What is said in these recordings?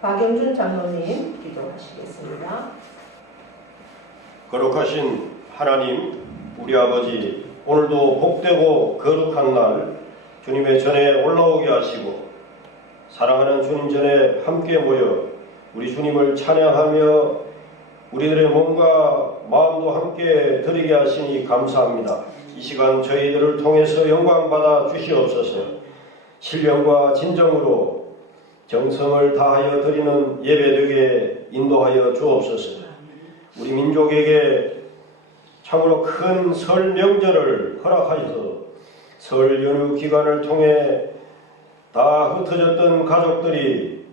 박영준 장로님 기도하시겠습니다. 거룩하신 하나님, 우리 아버지, 오늘도 복되고 거룩한 날 주님의 전에 올라오게 하시고 사랑하는 주님 전에 함께 모여 우리 주님을 찬양하며 우리들의 몸과 마음도 함께 드리게 하시니 감사합니다. 이 시간 저희들을 통해서 영광받아 주시옵소서. 신령과 진정으로 정성을 다하여 드리는 예배되게 인도하여 주옵소서. 우리 민족에게 참으로 큰 설 명절을 허락하셔서 설 연휴 기간을 통해 다 흩어졌던 가족들이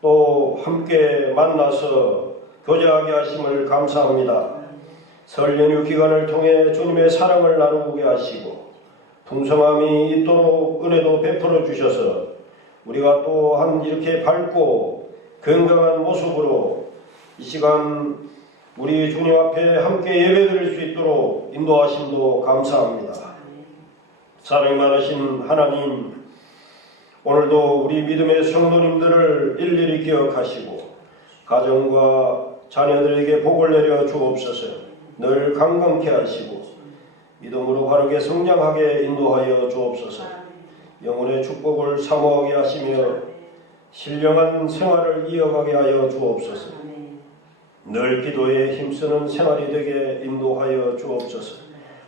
또 함께 만나서 교제하게 하심을 감사합니다. 설 연휴 기간을 통해 주님의 사랑을 나누게 하시고 풍성함이 있도록 은혜도 베풀어 주셔서 우리가 또한 이렇게 밝고 건강한 모습으로 이 시간 우리 주님 앞에 함께 예배드릴 수 있도록 인도하심도 감사합니다. 사랑이 많으신 하나님, 오늘도 우리 믿음의 성도님들을 일일이 기억하시고 가정과 자녀들에게 복을 내려 주옵소서. 늘 강건케 하시고 믿음으로 바르게 성장하게 인도하여 주옵소서. 영혼의 축복을 사모하게 하시며 신령한 생활을 이어가게 하여 주옵소서. 늘 기도에 힘쓰는 생활이 되게 인도하여 주옵소서.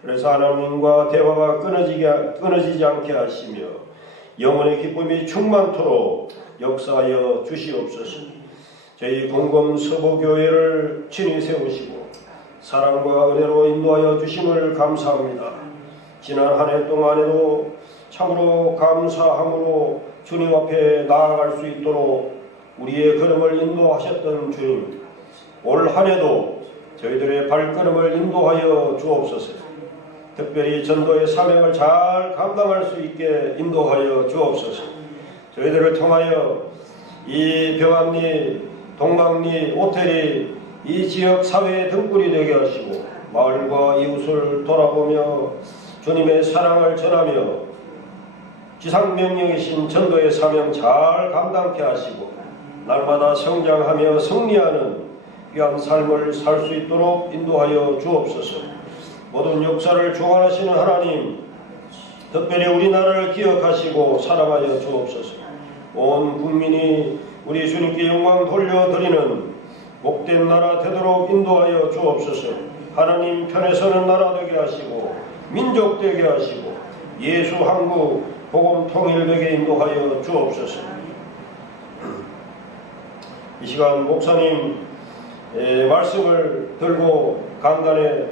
그래서 하나님과 대화가 끊어지지 않게 하시며 영혼의 기쁨이 충만토록 역사하여 주시옵소서. 저희 공금 서부교회를 친히 세우시고 사랑과 은혜로 인도하여 주심을 감사합니다. 지난 한 해 동안에도 참으로 감사함으로 주님 앞에 나아갈 수 있도록 우리의 걸음을 인도하셨던 주님, 올 한 해도 저희들의 발걸음을 인도하여 주옵소서. 특별히 전도의 사명을 잘 감당할 수 있게 인도하여 주옵소서. 저희들을 통하여 이 병암리, 동방리, 오태리 이 지역 사회의 등불이 되게 하시고 마을과 이웃을 돌아보며 주님의 사랑을 전하며 지상명령이신 전도의 사명 잘 감당케 하시고 날마다 성장하며 승리하는 귀한 삶을 살 수 있도록 인도하여 주옵소서. 모든 역사를 주관하시는 하나님, 특별히 우리나라를 기억하시고 사랑하여 주옵소서. 온 국민이 우리 주님께 영광 돌려드리는 복된 나라 되도록 인도하여 주옵소서. 하나님 편에 서는 나라 되게 하시고 민족 되게 하시고 예수 한국 복음 통일되게 인도하여 주옵소서. 이 시간 목사님 말씀을 들고 강단에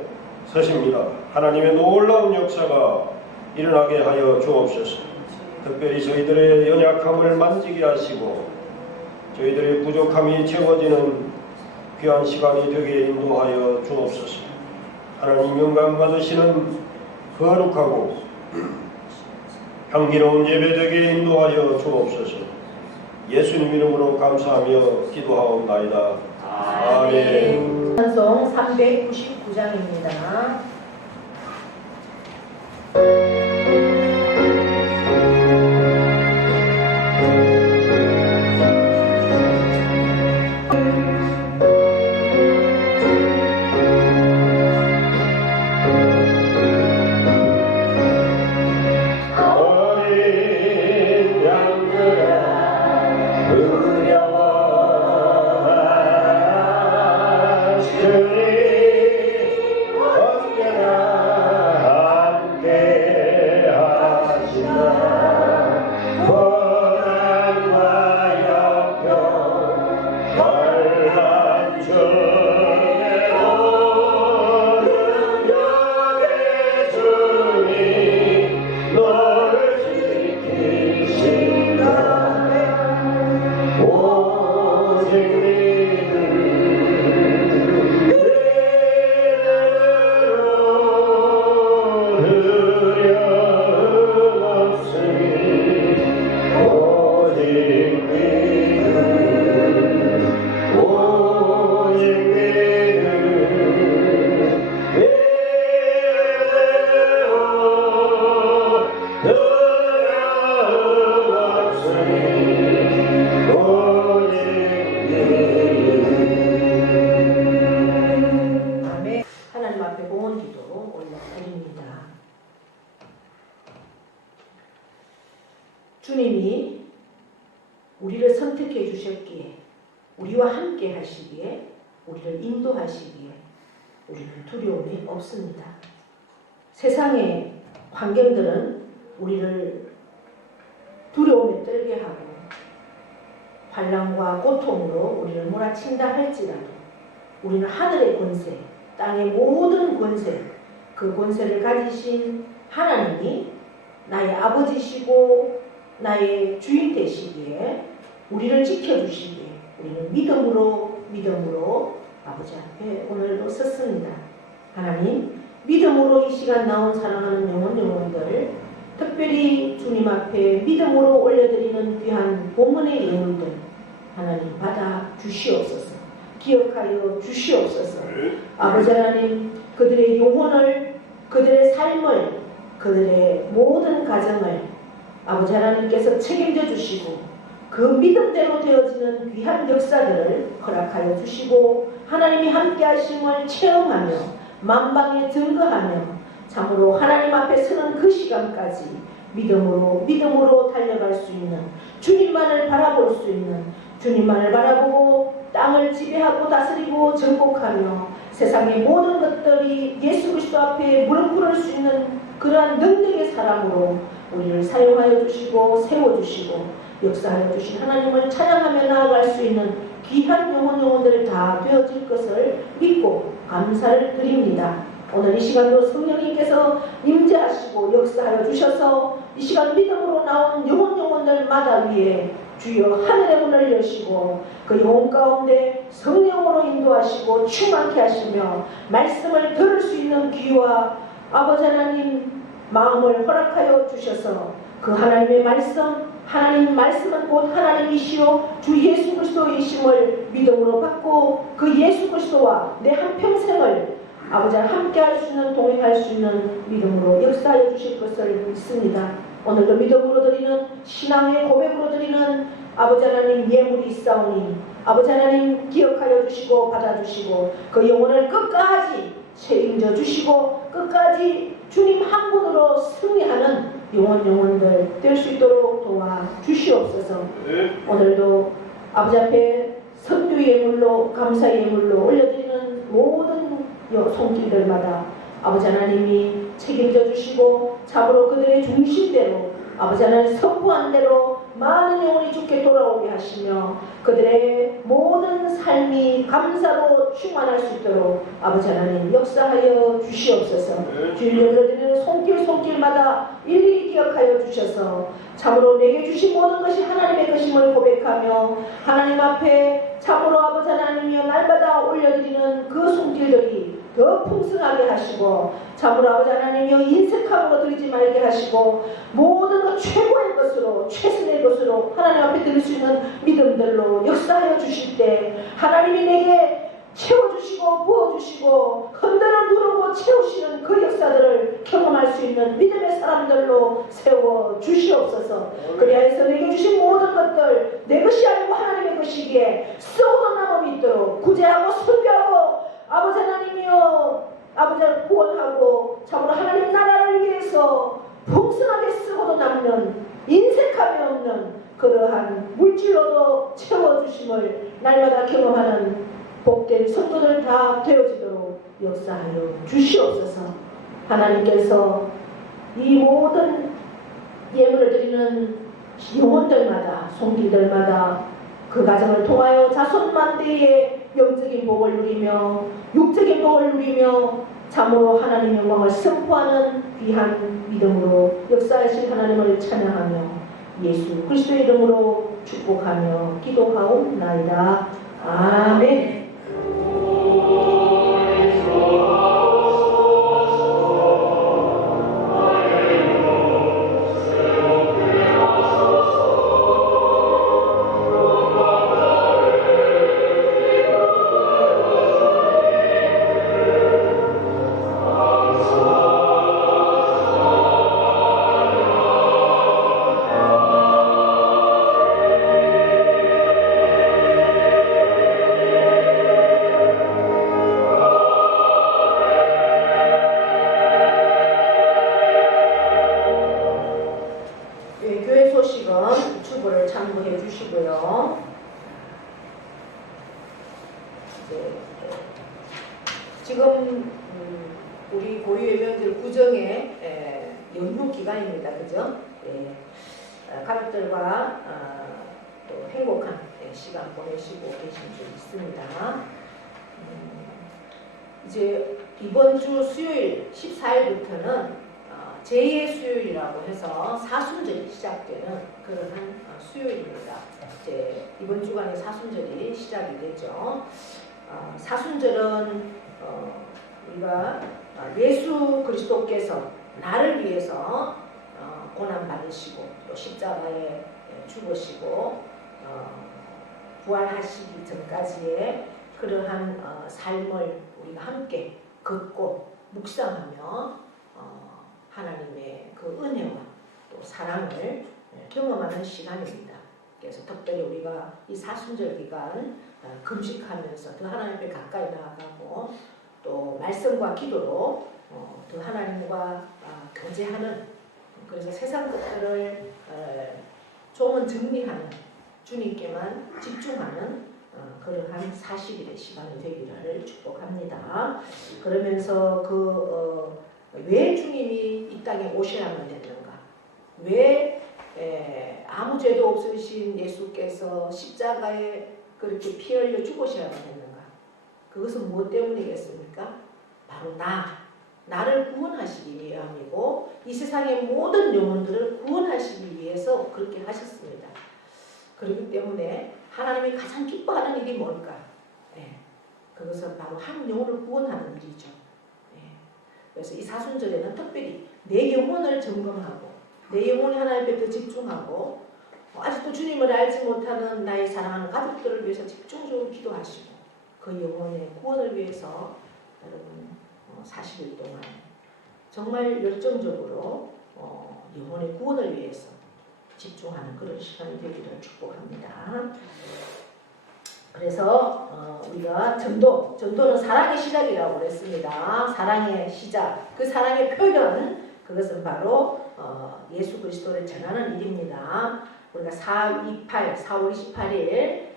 서십니다. 하나님의 놀라운 역사가 일어나게 하여 주옵소서. 특별히 저희들의 연약함을 만지게 하시고 저희들의 부족함이 채워지는 귀한 시간이 되게 인도하여 주옵소서. 하나님 영광 받으시는 거룩하고 향기로운 예배 되게 인도하여 주옵소서. 예수님 이름으로 감사하며 기도하옵나이다. 아멘. 찬송 399장입니다. 어린 양들아 우리를 선택해 주셨기에, 우리와 함께 하시기에, 우리를 인도하시기에 우리는 두려움이 없습니다. 세상의 환경들은 우리를 두려움에 떨게 하고 환난과 고통으로 우리를 몰아친다 할지라도 우리는 하늘의 권세, 땅의 모든 권세, 그 권세를 가지신 하나님이 나의 아버지시고 나의 주인 되시기에 우리를 지켜주시기에 우리는 믿음으로 아버지 앞에 오늘도 섰습니다. 하나님, 믿음으로 이 시간 나온 사랑하는 영혼들, 특별히 주님 앞에 믿음으로 올려드리는 귀한 본문의 예물들 하나님 받아 주시옵소서. 기억하여 주시옵소서. 아버지 하나님, 그들의 영혼을, 그들의 삶을, 그들의 모든 가정을 아버지 하나님께서 책임져 주시고 그 믿음대로 되어지는 귀한 역사들을 허락하여 주시고 하나님이 함께 하심을 체험하며 만방에 증거하며 참으로 하나님 앞에 서는 그 시간까지 믿음으로 달려갈 수 있는, 주님만을 바라볼 수 있는, 주님만을 바라보고 땅을 지배하고 다스리고 정복하며 세상의 모든 것들이 예수 그리스도 앞에 무릎 꿇을 수 있는 그러한 능력의 사람으로 우리를 사용하여 주시고 세워주시고 역사하여 주신 하나님을 찬양하며 나아갈 수 있는 귀한 영혼들 다 되어질 것을 믿고 감사를 드립니다. 오늘 이 시간도 성령님께서 임재하시고 역사하여 주셔서 이 시간 믿음으로 나온 영혼들마다 위에 주여 하늘의 문을 여시고 그 영혼 가운데 성령으로 인도하시고 충만케 하시며 말씀을 들을 수 있는 귀와 아버지 하나님 마음을 허락하여 주셔서 그 하나님의 말씀, 하나님 말씀은 곧 하나님이시오 주 예수 그리스도이심을 믿음으로 받고 그 예수 그리스도와 내 한평생을 아버지와 함께 할 수 있는, 동행할 수 있는 믿음으로 역사하여 주실 것을 믿습니다. 오늘도 믿음으로 드리는 신앙의 고백으로 드리는 아버지 하나님 예물이 있사오니 아버지 하나님 기억하여 주시고 받아주시고 그 영혼을 끝까지 책임져 주시고 끝까지 주님 한 분으로 승리하는 영혼들 될 수 있도록 도와주시옵소서. 오늘도 아버지 앞에 선교 예물로 감사 예물로 올려드리는 모든 손길들마다 아버지 하나님이 책임져 주시고 참으로 그들의 중심대로 아버지 하나님 선포한 대로 많은 영혼이 주께 돌아오게 하시며 그들의 모든 삶이 감사로 충만할 수 있도록 아버지 하나님 역사하여 주시옵소서. 주님을 드리는 손길마다 일일이 기억하여 주셔서 참으로 내게 주신 모든 것이 하나님의 것임을 고백하며 하나님 앞에 참으로 아버지 하나님이여 날마다 올려드리는 그 손길들이 더 풍성하게 하시고 참으로 아버지 하나님이여 인색함으로 드리지 말게 하시고 모든 것 최고의 것으로 최선의 것으로 하나님 앞에 드릴 수 있는 믿음들로 역사하여 주실 때 하나님이 내게 채워주시고 부어주시고 흔들어 누르고 채우시는 그 역사들을 경험할 수 있는 믿음의 사람들로 세워주시옵소서. 그리하여서 내게 주신 모든 것들 내 것이 아니고 하나님의 것이기에 썩어도 남음이 있도록 구제하고 선교하고 아버지 하나님이여 아버지를 구원하고 참으로 하나님 나라를 위해서 풍성하게 쓰고도 남는 인색함이 없는 그러한 물질로도 채워주심을 날마다 경험하는 복된 성도들 다 되어지도록 역사하여 주시옵소서. 하나님께서 이 모든 예물을 드리는 영혼들마다 손길들마다 그 가정을 통하여 자손만대의 영적인 복을 누리며 육적인 복을 누리며 참으로 하나님 영광을 선포하는 귀한 믿음으로 역사하실 하나님을 찬양하며 예수 그리스도의 이름으로 축복하며 기도하옵나이다. 아멘. 하면서 이제 지금 우리 고유예배원들 구정의 연휴 기간입니다. 그죠? 예. 가족들과 또 행복한 시간 보내시고 계신 줄 있습니다. 이제 이번 주 수요일 14일부터는 제2의 수요일이라고 해서 사순절이 시작되는 그런 수요일입니다. 이제 이번 주간에 사순절이 시작이 되죠. 사순절은 우리가 예수 그리스도께서 나를 위해서 고난 받으시고 또 십자가에 죽으시고 부활하시기 전까지의 그러한 삶을 우리가 함께 걷고 묵상하며 하나님의 그 은혜와 또 사랑을 경험하는 시간입니다. 그래서 특별히 우리가 이 사순절 기간 금식하면서 더 하나님 앞에 가까이 나아가고 또 말씀과 기도로 더 하나님과 교제하는, 그래서 세상 것들을 조금 정리하는, 주님께만 집중하는 그러한 40일의 시간이 되기를 축복합니다. 그러면서 왜 주님이 이 땅에 오셔야만 됐는가? 왜 아무 죄도 없으신 예수께서 십자가에 그렇게 피 흘려 죽으셔야만 됐는가? 그것은 무엇 때문이겠습니까? 바로 나를 구원하시기 위함이고 이 세상의 모든 영혼들을 구원하시기 위해서 그렇게 하셨습니다. 그렇기 때문에 하나님이 가장 기뻐하는 일이 뭘까? 그것은 바로 한 영혼을 구원하는 일이죠. 그래서 이 사순절에는 특별히 내 영혼을 점검하고 내 영혼이 하나님 앞에 더 집중하고 아직도 주님을 알지 못하는 나의 사랑하는 가족들을 위해서 집중적으로 기도하시고 그 영혼의 구원을 위해서 여러분 40일 동안 정말 열정적으로 영혼의 구원을 위해서 집중하는 그런 시간이 되기를 축복합니다. 그래서 우리가 전도는 사랑의 시작이라고 그랬습니다. 사랑의 시작, 그 사랑의 표현, 그것은 바로 예수 그리스도를 전하는 일입니다. 우리가 4월 28일이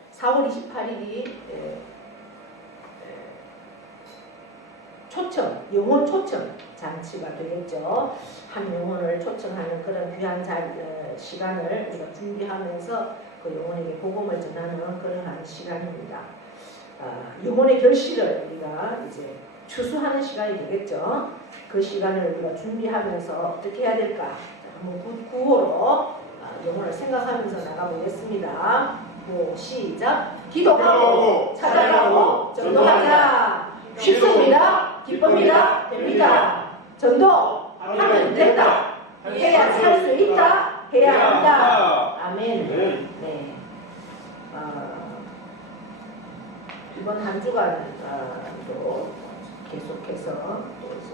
영혼 초청 잔치가 되겠죠. 한 영혼을 초청하는 그런 귀한 시간을 우리가 준비하면서 그 영혼에게 복음을 전하는 그런 시간입니다. 영혼의 결실을 우리가 이제 추수하는 시간이 되겠죠. 그 시간을 우리가 준비하면서 어떻게 해야 될까? 한번 구호로 영혼을 생각하면서 나가보겠습니다. 시작! 기도하고 찾아가고 전도하자. 쉽습니다. 기쁩니다. 됩니다. 전도하면 된다. 해야 살 수 있다. 해야 한다. 아멘. 네. 이번 한 주간도 계속해서 또 이제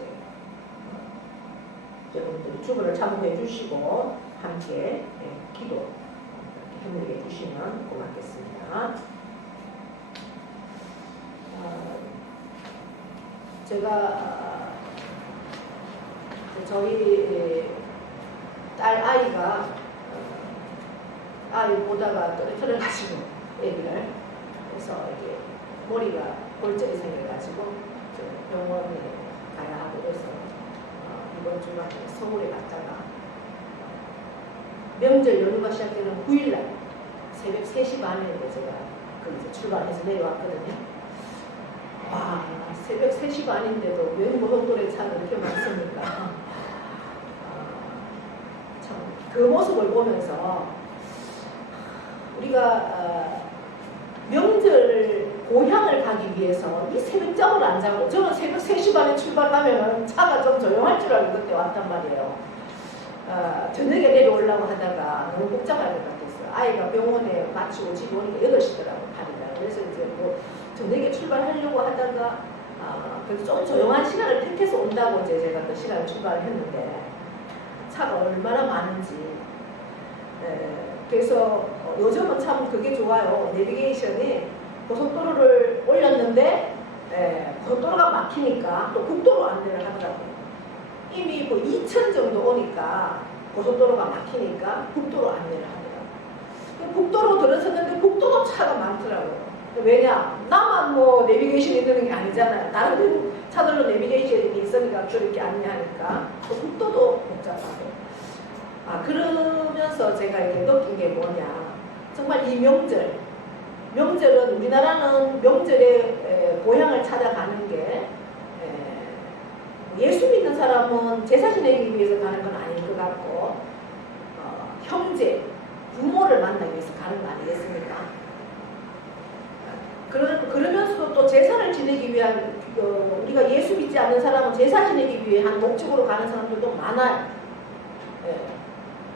여러분들이 주보를 참고해 주시고 함께 기도 힘을 주시면 고맙겠습니다. 제가 저희 딸 아이가 아이 보다가 떨어뜨려가지고 애기를 그래서 이게 머리가 골절이 생겨가지고 병원에 가야 하고 그래서 이번 주말에 서울에 갔다가 명절 연휴가 시작되는 9일날 새벽 3시 반에 제가 이제 출발해서 내려왔거든요. 와, 새벽 3시 반인데도 왜 고속도로에 차가 이렇게 많습니까? 참, 그 모습을 보면서 우리가 명절 고향을 가기 위해서 이 새벽잠을 안 자고 저는 새벽 3시 반에 출발하면 차가 좀 조용할 줄 알고 그때 왔단 말이에요. 저녁에 내려오려고 하다가 너무 복잡할 것 같았어요. 아이가 병원에 마치고 집에 오니까 8시더라고, 8일날. 그래서 이제 뭐 저녁에 출발하려고 하다가 그래서 좀 조용한 시간을 택해서 온다고 이제 제가 그 시간에 출발을 했는데 차가 얼마나 많은지. 그래서 요즘은 참 그게 좋아요. 내비게이션이 고속도로를 올렸는데 고속도로가 막히니까 또 국도로 안내를 하더라고요. 이미 뭐 2천 정도 오니까 고속도로가 막히니까 국도로 안내를 하더라고요. 북도로 들어섰는데 북도도 차가 많더라고요. 왜냐? 나만 뭐 내비게이션 있는 게 아니잖아요. 다른 차들로 내비게이션이 있으니까 그렇게 안내하니까 북도도 복잡하고. 그러면서 제가 이렇게 느낀 게 뭐냐? 정말 이 명절은 우리나라는 명절에 고향을 찾아가는 게 예수 믿는 사람은 제사 지내기 위해서 가는 건 아닐 것 같고 형제, 부모를 만나기 위해서 가는 거 아니겠습니까? 그러면서도 또 제사를 지내기 위한 우리가 예수 믿지 않는 사람은 제사 지내기 위한 목적으로 가는 사람들도 많아요.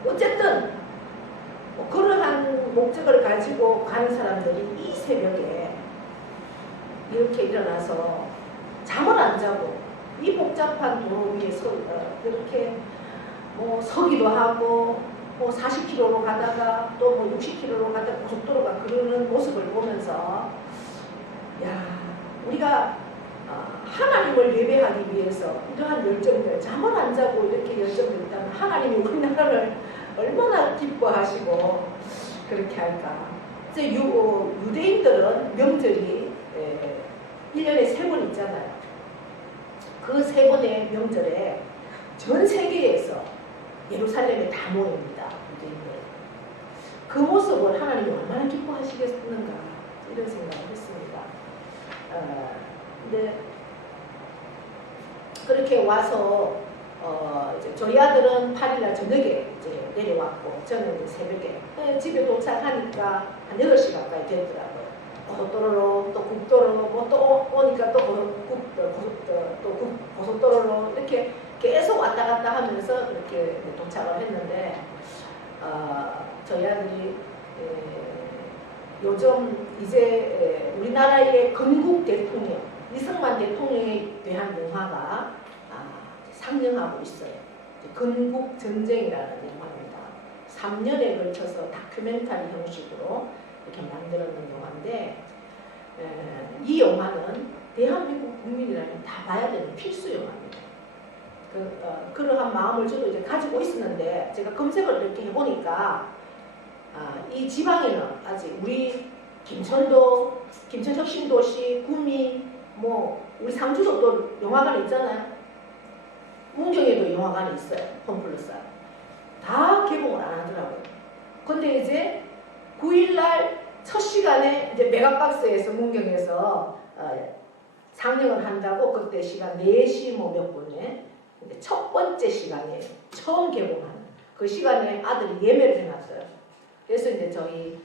어쨌든 그러한 목적을 가지고 가는 사람들이 이 새벽에 이렇게 일어나서 잠을 안 자고 이 복잡한 도로 위에 이렇게 뭐 서기도 하고 뭐 40km로 가다가 또 뭐 60km로 가다가 고속도로가 그러는 모습을 보면서 야, 우리가 하나님을 예배하기 위해서 이러한 열정들, 잠을 안 자고 이렇게 열정을 있다면 하나님이 우리나라를 얼마나 기뻐하시고 그렇게 할까. 이제 유대인들은 명절이 1년에 3번 있잖아요. 그 3번의 명절에 전 세계에서 예루살렘에 다 모입니다. 유대인들. 그 모습을 하나님이 얼마나 기뻐하시겠는가 이런 생각을 했습니다. 근데 그렇게 와서 이제 저희 아들은 8일날 저녁에 이제 내려왔고 저는 이제 새벽에 집에 도착하니까 한 8시 가까이 됐더라고요. 고속도로로 또 국도로 뭐 또 오니까 또 고속도로로 이렇게 계속 왔다 갔다 하면서 그렇게 도착을 했는데 저희 아들이 요즘 이제 우리나라의 건국 대통령 이승만 대통령에 대한 영화가 상영하고 있어요. 건국 전쟁이라는 영화입니다. 3년에 걸쳐서 다큐멘터리 형식으로 이렇게 만들어놓은 영화인데 이 영화는 대한민국 국민이라면 다 봐야 되는 필수 영화입니다. 그러한 마음을 저도 이제 가지고 있었는데 제가 검색을 이렇게 해보니까 이 지방에는 아직 우리 김천도, 김천혁신도시, 구미, 뭐 우리 상주도 또 영화관이 있잖아요. 문경에도 영화관이 있어요. 홈플러스 다 개봉을 안 하더라고요. 근데 이제 9일날 첫 시간에 이제 메가박스에서 문경에서 상영을 한다고 그때 시간 4시 뭐 몇 분에 첫 번째 시간에 처음 개봉하는 그 시간에 아들이 예매를 해놨어요. 그래서 이제 저희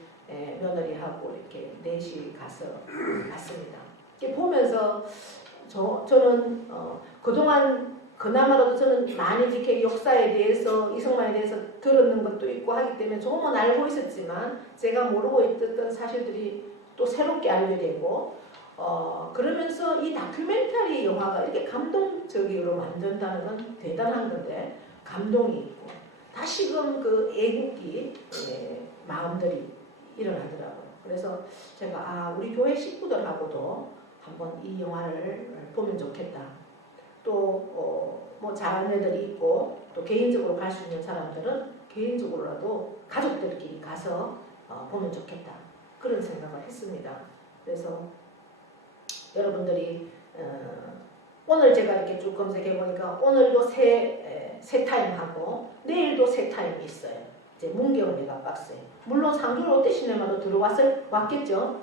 며느리하고 이렇게 4시 가서 봤습니다. 이렇게 보면서 저는 그동안 그나마라도 저는 많이 이렇게 역사에 대해서 이승만에 대해서 들었는 것도 있고 하기 때문에 조금은 알고 있었지만 제가 모르고 있었던 사실들이 또 새롭게 알게 되고 그러면서 이 다큐멘터리 영화가 이렇게 감동적으로 만든다는 건 대단한 건데 감동이 있고 다시금 그 애국이 마음들이 일어나더라고요. 그래서 제가 우리 교회 식구들하고도 한번 이 영화를 보면 좋겠다. 또 뭐 자녀들이 있고 또 개인적으로 갈 수 있는 사람들은 개인적으로라도 가족들끼리 가서 보면 좋겠다. 그런 생각을 했습니다. 그래서 여러분들이 오늘 제가 이렇게 쭉 검색해 보니까 오늘도 세 타임 하고 내일도 세 타임이 있어요. 이제 문경 메가박스에 물론 상주 롯데시네마도 왔겠죠.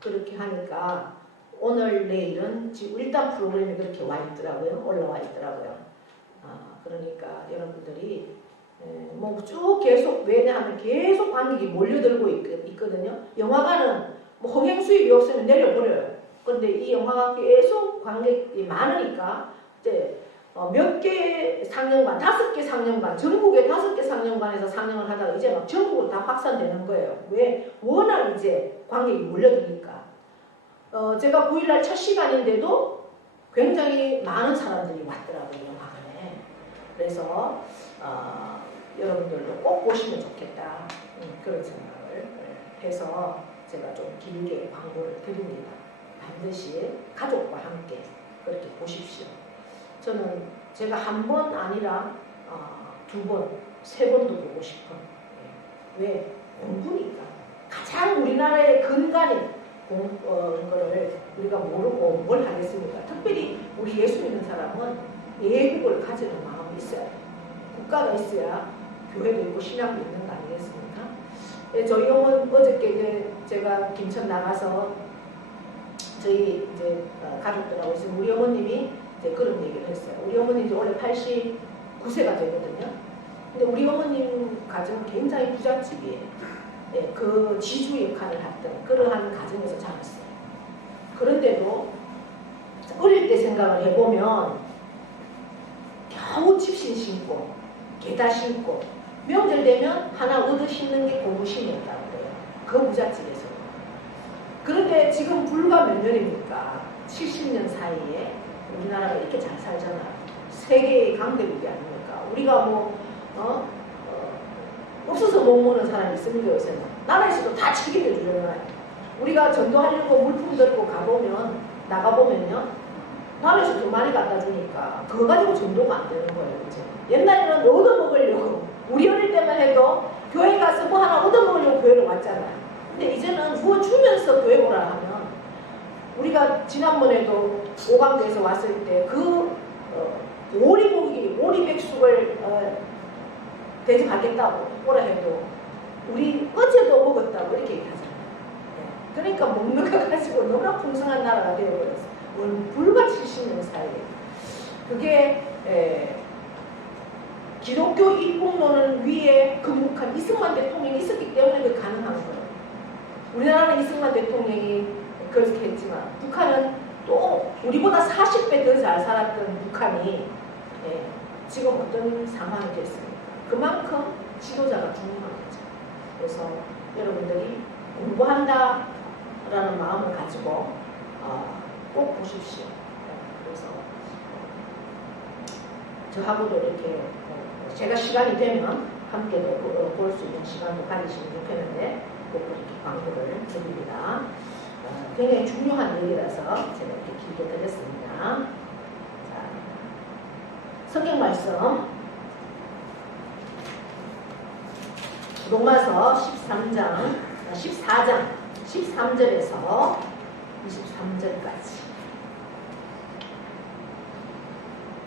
그렇게 하니까 오늘 내일은 지금 일단 프로그램이 그렇게 와 있더라고요. 올라와 있더라고요. 그러니까 여러분들이 뭐 쭉 계속 왜냐하면 계속 관객이 몰려들고 있거든요. 영화관은 뭐 흥행 수입이 없으면 내려버려요. 그런데 이 영화가 계속 관객이 많으니까 이제 몇 개 상영관, 5개 상영관, 전국에 5개 상영관에서 상영을 하다가 이제 막 전국으로 다 확산되는 거예요. 왜? 워낙 이제 관객이 몰려드니까. 제가 9일날 첫 시간인데도 굉장히 많은 사람들이 왔더라고요, 영화관에. 그래서 여러분들도 꼭 보시면 좋겠다. 그런 생각을 해서 제가 좀 길게 광고를 드립니다. 반드시 가족과 함께 그렇게 보십시오. 저는 제가 한 번 아니라 2번, 3번도 보고 싶은 왜? 공부니까. 가장 우리나라의 근간인 거를 우리가 모르고 뭘 하겠습니까? 특별히 우리 예수 믿는 사람은 예국을 가지는 마음이 있어야 돼요. 국가가 있어야 교회도 있고 신앙도 있는 거 아니겠습니까? 저희 형은 어저께 제가 김천 나가서 저희 이제 가족들하고 있으면 우리 어머님이 이제 그런 얘기를 했어요. 우리 어머니 이제 원래 89세가 되거든요. 근데 우리 어머님 가정은 굉장히 부잣집이에요. 예, 그 지주 역할을 했던 그러한 가정에서 자랐어요. 그런데도 어릴 때 생각을 해보면 겨우 집신 신고 게다 신고 명절 되면 하나 얻어 신는 게 고무신이었다고 그래요. 그 부잣집에서. 그런데 지금 불과 몇 년입니까? 70년 사이에 우리나라가 이렇게 잘 살잖아요. 세계의 강대국이 아닙니까? 우리가 뭐 없어서 못 먹는 사람이 있습니까? 요새는 나라에서도 다 책임져 주잖아요. 우리가 전도하려고 물품 들고 나가보면요 나라에서 좀 많이 갖다 주니까 그거 가지고 전도가 안 되는 거예요. 그죠? 옛날에는 얻어먹으려고 우리 어릴 때만 해도 교회 가서 뭐 하나 얻어먹으려고 교회를 왔잖아요. 근데 이제는 무엇 주면서 교회 오라 하면 우리가 지난번에도 오광교에서 왔을 때 그 오리백숙을 대접하겠다고 오라 해도 우리 어제도 먹었다고 이렇게 얘기하잖아요. 그러니까 먹는 거 가지고 너무나 풍성한 나라가 되어버렸어요. 불과 70년 사이에. 그게 기독교 입국론을 위에 근무한 이승만 대통령이 있었기 때문에 그게 가능한 거예요. 우리나라는 이승만 대통령이 그렇게 했지만 북한은 또 우리보다 40배 더 잘 살았던 북한이 지금 어떤 상황이 됐습니까? 그만큼 지도자가 중요한 거죠. 그래서 여러분들이 공부한다라는 마음을 가지고 꼭 보십시오. 그래서 저하고도 이렇게 제가 시간이 되면 함께도 볼 수 있는 시간도 가지시면 좋겠는데 꼭 이렇게 광고를 드립니다. 굉장히 중요한 얘기라서 제가 이렇게 길게 드렸습니다. 자, 성경 말씀 로마서 14장 13절에서 23절까지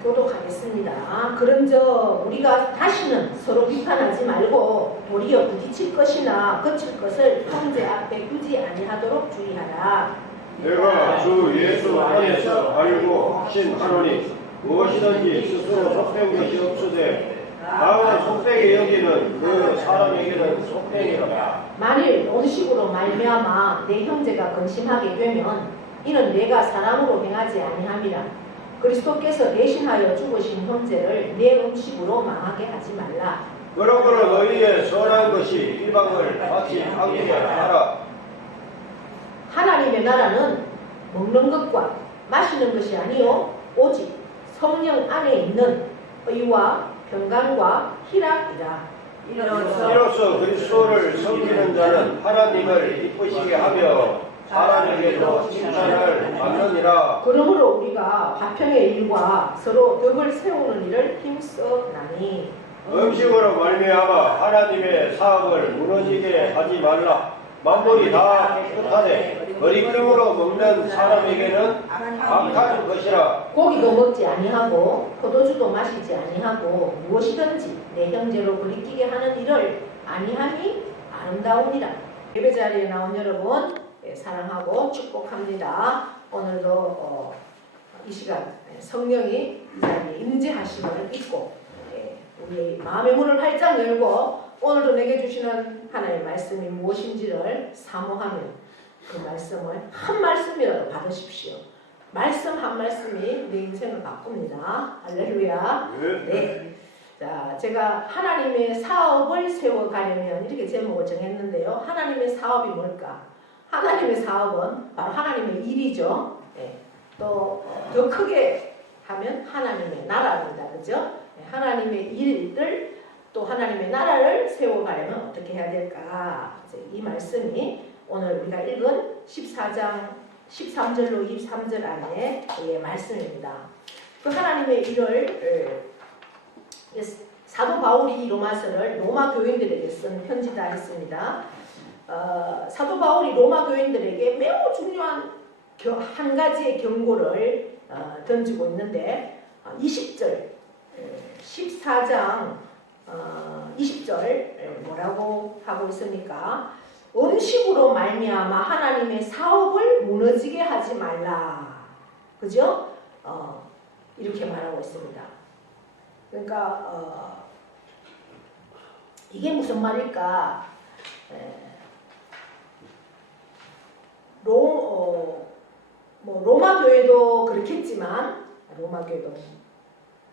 교독하겠습니다. 그런즉 우리가 다시는 서로 비판하지 말고 도리어 부딪힐 것이나 거칠 것을 형제 앞에 두지 아니하도록 주의하라. 내가 주 예수 안에서 알고 확신하노니 무엇이든지 스스로 속된 것이 없으되 다만 속되게 여기는 그 사람에게는 속되니라. 만일 온식으로 말미암아 내 형제가 근심하게 되면 이는 내가 사람으로 행하지 아니함이라. 그리스도께서 대신하여 죽으신 형제를 내 음식으로 망하게 하지 말라. 그러므로 너희의 선한 것이 이방을 받지 않게 하라. 하나님의 나라는 먹는 것과 마시는 것이 아니요 오직 성령 안에 있는 의와 평강과 희락이라. 이로써 그리스도를 섬기는 자는 하나님을 기쁘시게 하며 사람에게도 칭찬을 받느니라. 그러므로 우리가 화평의 일과 서로 덕을 세우는 일을 힘써나니 음식으로 말미암아 하나님의 사업을 무너지게 하지 말라. 만물이 다 깨끗하되 머리끄름으로 먹는 사람에게는 악한 것이라. 고기도 먹지 아니하고 포도주도 마시지 아니하고 무엇이든지 내 형제로 거리끼게 하는 일을 아니함이 아름다우니라. 예배 자리에 나온 여러분 사랑하고 축복합니다. 오늘도 이 시간 성령이 이 자리에 임재하심을 믿고 우리 마음의 문을 활짝 열고 오늘도 내게 주시는 하나님의 말씀이 무엇인지를 사모하며 그 말씀을 한 말씀이라도 받으십시오. 말씀 한 말씀이 내 인생을 바꿉니다. 할렐루야. 네. 자, 제가 하나님의 사업을 세워가려면 이렇게 제목을 정했는데요. 하나님의 사업이 뭘까? 하나님의 사업은 바로 하나님의 일이죠. 네. 또 더 크게 하면 하나님의 나라입니다. 그죠? 네. 하나님의 일들 또 하나님의 나라를 세워가려면 어떻게 해야 될까? 이 말씀이 오늘 우리가 읽은 14장 13절로 23절 안에 말씀입니다. 그 하나님의 일을 사도 바울이 이 로마서를 로마 교인들에게 쓴 편지다 했습니다. 사도 바울이 로마 교인들에게 매우 중요한 한 가지의 경고를 던지고 있는데 20절 14장 20절 뭐라고 하고 있습니까? 음식으로 말미암아 하나님의 사업을 무너지게 하지 말라. 그죠? 이렇게 말하고 있습니다. 그러니까 이게 무슨 말일까? 로마 교회도 그렇겠지만 로마 교회도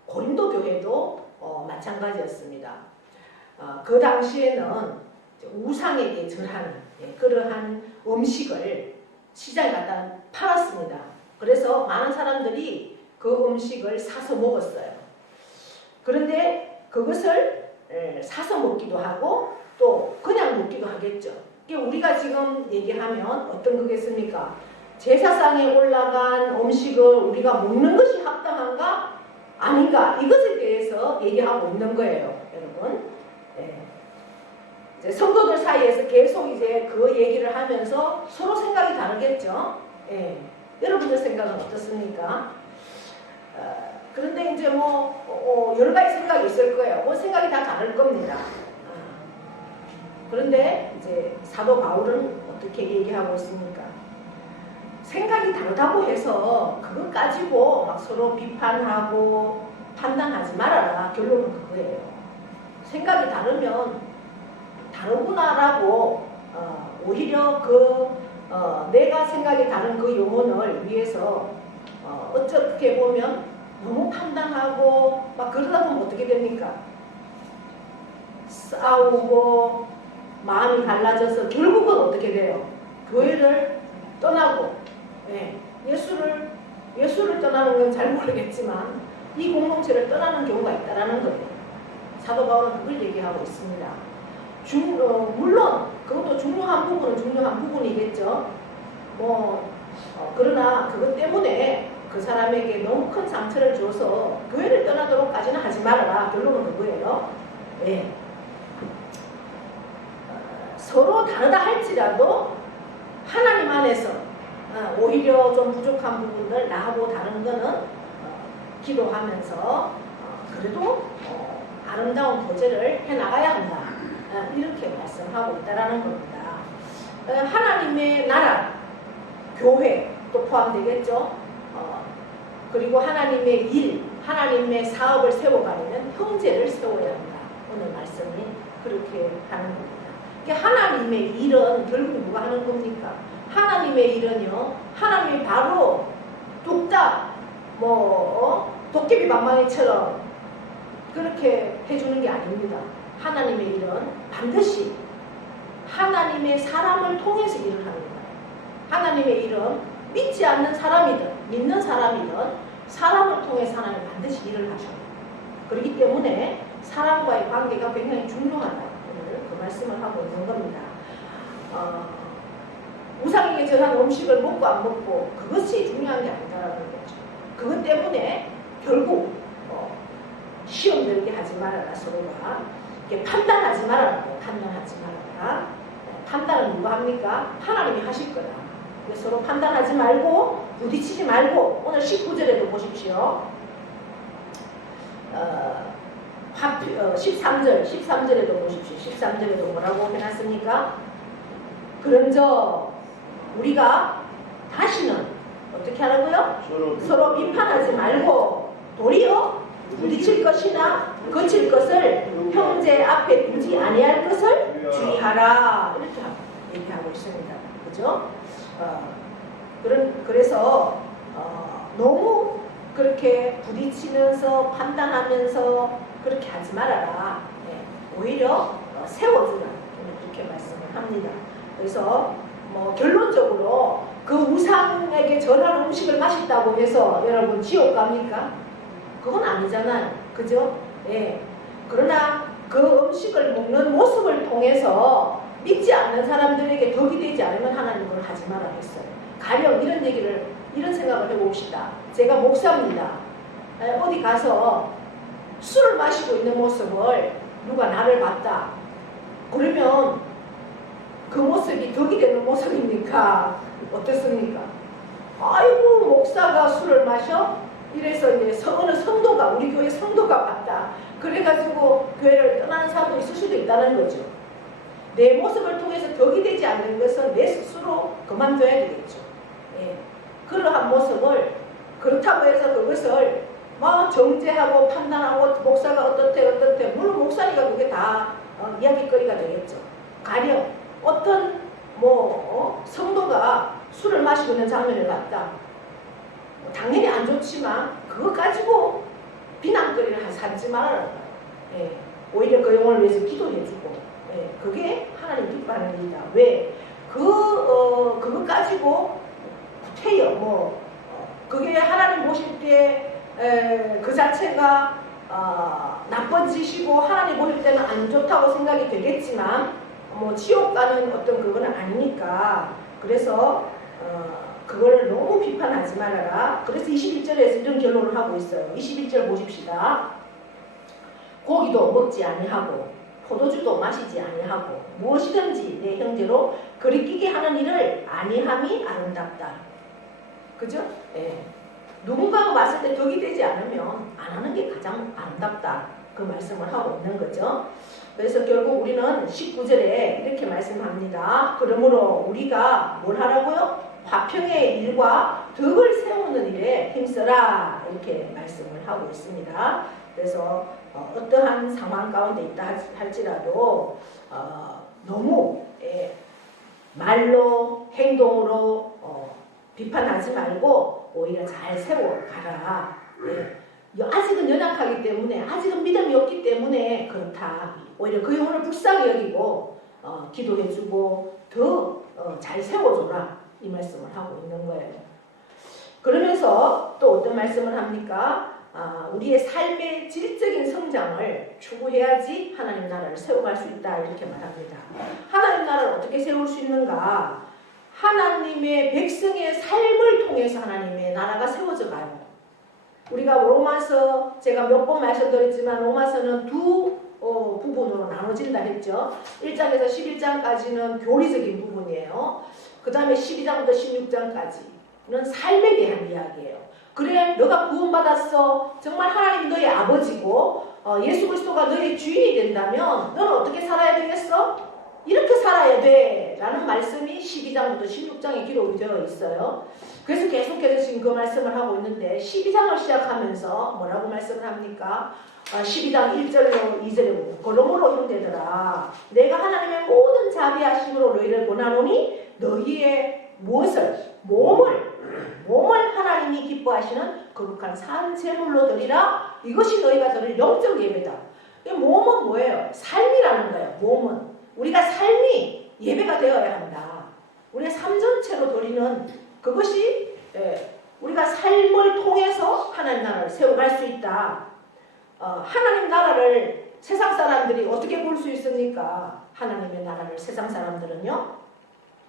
고린도 교회도 마찬가지였습니다. 그 당시에는 우상에게 절하는 그러한 음식을 시장에 갖다 팔았습니다. 그래서 많은 사람들이 그 음식을 사서 먹었어요. 그런데 그것을 사서 먹기도 하고 또 그냥 먹기도 하겠죠. 우리가 지금 얘기하면 어떤 거겠습니까? 제사상에 올라간 음식을 우리가 먹는 것이 합당한가? 아닌가? 이것에 대해서 얘기하고 있는 거예요, 여러분. 이제 성도들 사이에서 계속 이제 그 얘기를 하면서 서로 생각이 다르겠죠. 여러분들 생각은 어떻습니까? 그런데 이제 여러 가지 생각이 있을 거예요. 생각이 다 다를 겁니다. 그런데 이제 사도 바울은 어떻게 얘기하고 있습니까? 생각이 다르다고 해서 그것 가지고 막 서로 비판하고 판단하지 말아라. 결론은 그거예요. 생각이 다르면 다르구나라고 오히려 내가 생각이 다른 그 영혼을 위해서 어떻게 보면 너무 판단하고 막 그러다 보면 어떻게 됩니까? 싸우고 마음이 갈라져서 결국은 어떻게 돼요? 교회를 떠나고 예수를 떠나는 건 잘 모르겠지만 이 공동체를 떠나는 경우가 있다라는 거예요. 사도 바울은 그걸 얘기하고 있습니다. 물론 그것도 중요한 부분은 중요한 부분이겠죠. 그러나 그것 때문에 그 사람에게 너무 큰 상처를 줘서 교회를 떠나도록까지는 하지 말아라. 결론은 그거예요. 서로 다르다 할지라도 하나님 안에서 오히려 좀 부족한 부분을 나하고 다른 거는 기도하면서 그래도 아름다운 교제를 해나가야 한다. 이렇게 말씀하고 있다라는 겁니다. 하나님의 나라, 교회 또 포함되겠죠. 그리고 하나님의 일, 하나님의 사업을 세워가려면 형제를 세워야 한다. 오늘 말씀이 그렇게 하는 겁니다. 하나님의 일은 결국 누가 하는 겁니까? 하나님의 일은요, 하나님이 바로 뚝딱 도깨비 방망이처럼 그렇게 해주는 게 아닙니다. 하나님의 일은 반드시 하나님의 사람을 통해서 일을 하는 거예요. 하나님의 일은 믿지 않는 사람이든 믿는 사람이든 사람을 통해서 하나님 반드시 일을 하셔요. 그렇기 때문에 사람과의 관계가 굉장히 중요하다. 오늘 그 말씀을 하고 있는 겁니다. 우상에게 전한 음식을 먹고 안 먹고 그것이 중요한 게 아니다라는 거죠. 그것 때문에 결국 시험 들게 하지 말아라. 서로가 판단하지 말아라고. 판단하지 말아라. 판단은 누가 합니까? 하나님이 하실 거다. 서로 판단하지 말고 부딪히지 말고. 오늘 19절에도 보십시오. 13절에도 보십시오. 13절에도 뭐라고 해놨습니까? 그런저 우리가 다시는 어떻게 하라고요? 서로 비판하지 말고 도리어 부딪힐 것이나 거칠 것을 형제 앞에 두지 아니할 것을 주의하라. 이렇게 얘기하고 있습니다. 그죠? 그래서 너무 그렇게 부딪히면서 판단하면서 그렇게 하지 말아라. 오히려 세워주라. 이렇게 말씀을 합니다. 그래서 결론적으로 그 우상에게 전한 음식을 마셨다고 해서 여러분 지옥 갑니까? 그건 아니잖아요. 그죠? 그러나 그 음식을 먹는 모습을 통해서 믿지 않는 사람들에게 덕이 되지 않으면 하나님은 그걸 하지 말라 했어요. 가령 이런 생각을 해봅시다. 제가 목사입니다. 어디 가서 술을 마시고 있는 모습을 누가 나를 봤다. 그러면 그 모습이 덕이 되는 모습입니까? 어떻습니까? 아이고 목사가 술을 마셔? 이래서 이제 어느 성도가 우리 교회 성도가 봤다. 그래가지고 교회를 떠나는 사람도 있을 수도 있다는 거죠. 내 모습을 통해서 덕이 되지 않는 것은 내 스스로 그만둬야 되겠죠. 예. 그러한 모습을 그렇다고 해서 그것을 막 정죄하고 판단하고 목사가 어떻대 물론 목사니까 그게 다 이야기거리가 되겠죠. 가령 어떤 성도가 술을 마시고 있는 장면을 봤다. 당연히 안 좋지만 그거 가지고 비난거리를 삼지 말아라. 예. 오히려 그 영혼을 위해서 기도해주고 예. 그게 하나님 기뻐하는 일이다. 왜? 그거 가지고 구태여 그게 하나님 보실 때 그 자체가 나쁜 짓이고 하나님 보실 때는 안 좋다고 생각이 되겠지만 지옥 가는 어떤 그거는 아니니까 그래서 그걸 너무 비판하지 말아라. 그래서 21절에서 이런 결론을 하고 있어요. 21절 보십시다. 고기도 먹지 아니하고 포도주도 마시지 아니하고 무엇이든지 내 형제로 그리끼게 하는 일을 아니함이 아름답다. 그죠? 예. 누군가가 봤을 때 덕이 되지 않으면 안 하는 게 가장 아름답다. 그 말씀을 하고 있는 거죠. 그래서 결국 우리는 19절에 이렇게 말씀합니다. 그러므로 우리가 뭘 하라고요? 화평의 일과 덕을 세우는 일에 힘써라. 이렇게 말씀을 하고 있습니다. 그래서 어떠한 상황 가운데 있다 할지라도 너무 말로 행동으로 비판하지 말고 오히려 잘 세워가라. 아직은 연약하기 때문에 아직은 믿음이 없기 때문에 그렇다. 오히려 그 영혼을 불쌍히 여기고 기도해주고 더 잘 세워줘라. 이 말씀을 하고 있는 거예요. 그러면서 또 어떤 말씀을 합니까? 우리의 삶의 질적인 성장을 추구해야지 하나님 나라를 세워갈 수 있다. 이렇게 말합니다. 하나님 나라를 어떻게 세울 수 있는가? 하나님의 백성의 삶을 통해서 하나님의 나라가 세워져 가요. 우리가 로마서 제가 몇 번 말씀드렸지만 로마서는 두 부분으로 나눠진다 했죠. 1장에서 11장까지는 교리적인 부분이에요. 그 다음에 12장부터 16장까지는 삶에 대한 이야기예요. 그래 너가 구원받았어. 정말 하나님이 너의 아버지고 예수 그리스도가 너의 주인이 된다면 너는 어떻게 살아야 되겠어? 이렇게 살아야 돼 라는 말씀이 12장부터 16장에 기록이 되어 있어요. 그래서 계속해서 지금 그 말씀을 하고 있는데 12장을 시작하면서 뭐라고 말씀을 합니까? 12장 1절로 2절에 보면 그러므로 형제들아 내가 하나님의 모든 자비하심으로 너희를 권하노니 너희의 무엇을? 몸을 하나님이 기뻐하시는 거룩한 산 제물로 드리라. 이것이 너희가 드릴 영적 예배다. 이 몸은 뭐예요? 삶이라는 거예요. 몸은 우리가 삶이 예배가 되어야 한다. 우리의 삶 전체로 드리는 그것이 우리가 삶을 통해서 하나님 나라를 세워갈 수 있다. 하나님 나라를 세상 사람들이 어떻게 볼 수 있습니까? 하나님의 나라를 세상 사람들은요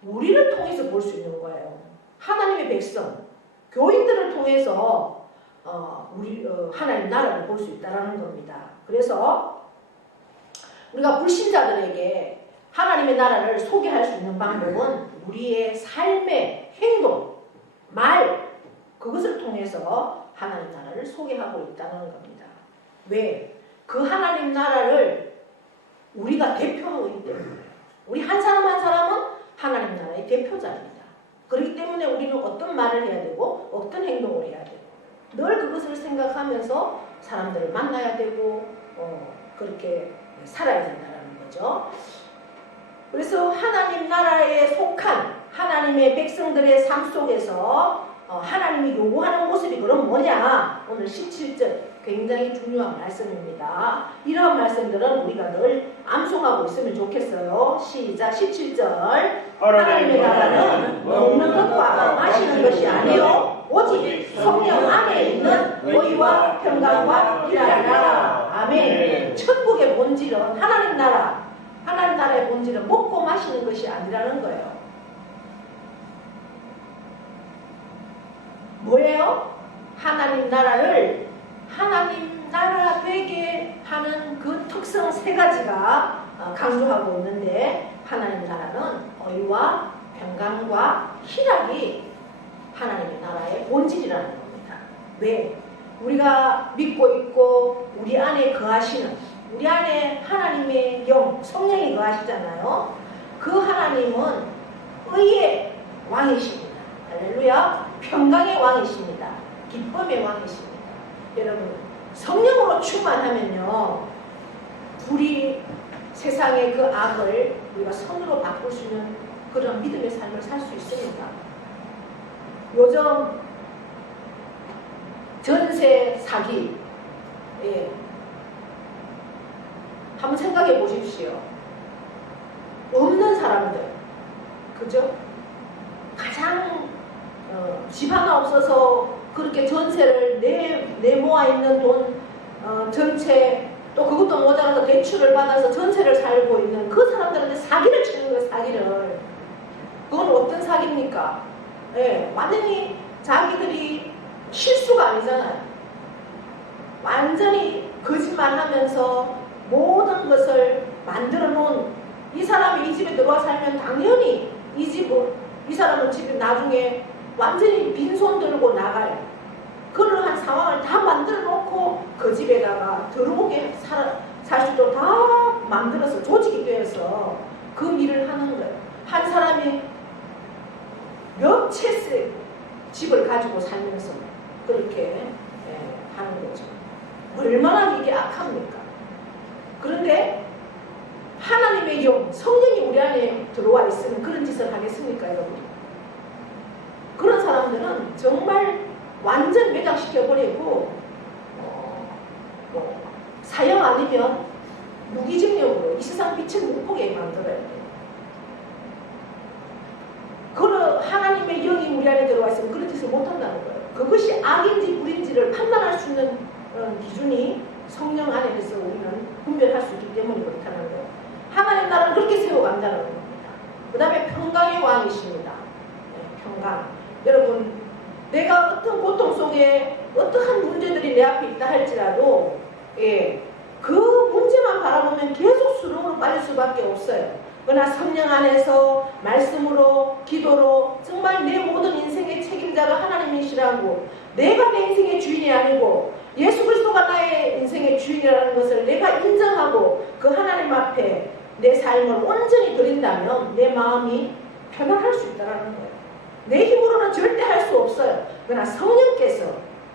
우리를 통해서 볼 수 있는 거예요. 하나님의 백성, 교인들을 통해서 하나님 나라를 볼 수 있다는 겁니다. 그래서 우리가 불신자들에게 하나님의 나라를 소개할 수 있는 방법은 우리의 삶의 행동, 말 그것을 통해서 하나님 나라를 소개하고 있다는 겁니다. 왜? 그 하나님 나라를 우리가 대표하고 있기 때문에 우리 한 사람 한 사람은 하나님 나라의 대표자입니다. 그렇기 때문에 우리는 어떤 말을 해야 되고 어떤 행동을 해야 되고 늘 그것을 생각하면서 사람들을 만나야 되고 그렇게 살아야 된다는 거죠. 그래서 하나님 나라에 속한 하나님의 백성들의 삶 속에서 하나님이 요구하는 모습이 그럼 뭐냐? 오늘 17절 굉장히 중요한 말씀입니다. 이런 말씀들은 우리가 늘 암송하고 있으면 좋겠어요. 시작 17절 하나님의 나라는 먹는 것과 마시는 것이 아니요 오직 성령 안에 있는 의와 평강과 기라라. 아멘. 천국의 본질은 하나님 나라의 본질은 먹고 마시는 것이 아니라는 거예요. 뭐예요? 하나님 나라를 하나님 나라 되게 하는 그 특성 세 가지가 강조하고 있는데 하나님 나라는 의와 평강과 희락이 하나님의 나라의 본질이라는 겁니다. 왜? 우리가 믿고 있고 우리 안에 거하시는 우리 안에 하나님의 영, 성령이 거하시잖아요. 그 하나님은 의의 왕이십니다. 할렐루야. 평강의 왕이십니다. 기쁨의 왕이십니다. 여러분, 성령으로 충만하면요, 우리 세상의 그 악을 우리가 선으로 바꿀 수 있는 그런 믿음의 삶을 살 수 있습니다. 요즘 전세 사기, 한번 생각해 보십시오. 없는 사람들, 그죠? 가장 집 하나 없어서 그렇게 전세를 내모아 있는 돈 전체, 또 그것도 모자라서 대출을 받아서 전세를 살고 있는 그 사람들한테 사기를 치는 거예요. 사기를. 그건 어떤 사기입니까? 완전히 자기들이 실수가 아니잖아요. 완전히 거짓말하면서 모든 것을 만들어 놓은, 이 사람이 이 집에 들어와 살면 당연히 이 사람은 집에 나중에 완전히 빈손 들고 나갈 그러한 상황을 다 만들어 놓고 그 집에다가 들어오게 살 수 있도록 다 만들어서 조직이 되어서 그 일을 하는 거예요. 한 사람이 몇 채씩 집을 가지고 살면서 그렇게 하는 거죠. 얼마나 이게 악합니까? 그런데 하나님의 영, 성령이 우리 안에 들어와 있으면 그런 짓을 하겠습니까, 여러분? 그런 사람들은 정말 완전 매장시켜버리고 사형 아니면 무기징역으로 이 세상 빛을 못 보게 만들어야 돼요. 하나님의 영이 우리 안에 들어와 있으면 그런 짓을 못한다는 거예요. 그것이 악인지 불인지를 판단할 수 있는 기준이 성령 안에서 우리는 분별할 수 있기 때문에 그렇다는 거예요. 하나님 나라를 그렇게 세워간다는 겁니다. 그 다음에 평강의 왕이십니다. 평강. 여러분, 내가 어떤 고통 속에 어떠한 문제들이 내 앞에 있다 할지라도 그 문제만 바라보면 계속 수렁으로 빠질 수밖에 없어요. 그러나 성령 안에서 말씀으로 기도로 정말 내 모든 인생의 책임자가 하나님이시라고, 내가 내 인생의 주인이 아니고 예수 그리스도가 나의 인생의 주인이라는 것을 내가 인정하고 그 하나님 앞에 내 삶을 온전히 드린다면 내 마음이 편안할 수 있다는 거예요. 내 힘으로는 절대 할 수 없어요. 그러나 성령께서